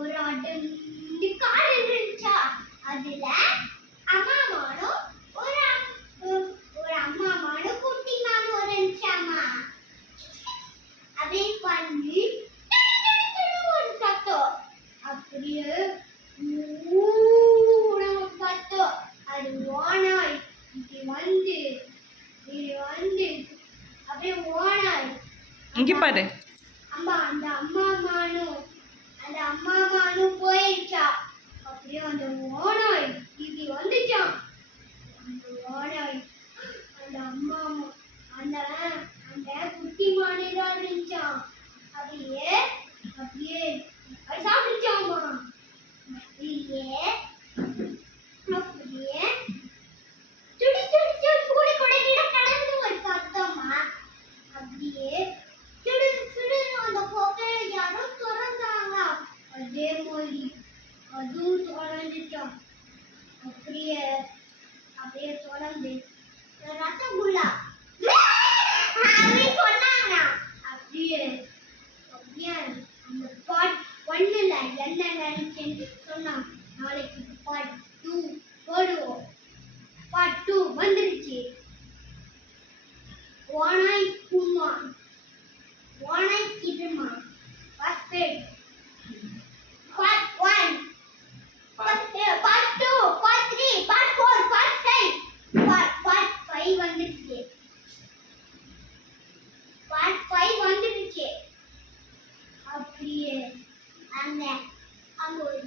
ஒரு அடர்ந்து காடு இருந்துச்சா, அதுல அம்மா மானும் ஒரு அம்மா மானும் குட்டி மானும் இருந்துச்சாமா. அப்படியே பண்ணி ஒரு சத்தம், அப்படியே சத்தம். அது ஓனாய் இப்படி வந்து அப்படியே ஓனாய் இங்க பாரு. அந்த அம்மா மானும் போயிடுச்சா. அப்படியே அந்த ஓனாய் இப்படி வந்துச்சான். அந்த ஓனாய் அந்த அம்மா அந்த அந்த குட்டி மானே தான் இருந்துச்சான். அப்படியே அப்படியே அது சாப்பிடுச்சாமா. அப்படியே அப்படியே சுடி சுடி சுடி கூட கூட கிட கடந்து ஒரு சத்தமா. அப்படியே சுடு சுடு அந்த கோப்பையை யாரும் திறந்தாங்க. அதே மாதிரி அதுவும் திறந்துச்சான். அப்படியே அப்படியே திறந்து ரசகுல்லா அப்படின்னு சொன்னாங்க. அப்படியே அப்படியே அந்த பார்ட் 1ல என்ன நினைச்சேன்னு சொன்னா, நாளைக்கு பார்ட் 2 போடுவோம். பார்ட் 2 வந்துருச்சு. ஓனாய் கும்மா ஓனாய் கிருமா பாஸ்பேட் part 1 part 2 part 3 part 4 part 5 part 5 வந்துருச்சு. பார்ட் 5 வந்துருச்சு. அப்படியே அங்க ஒரு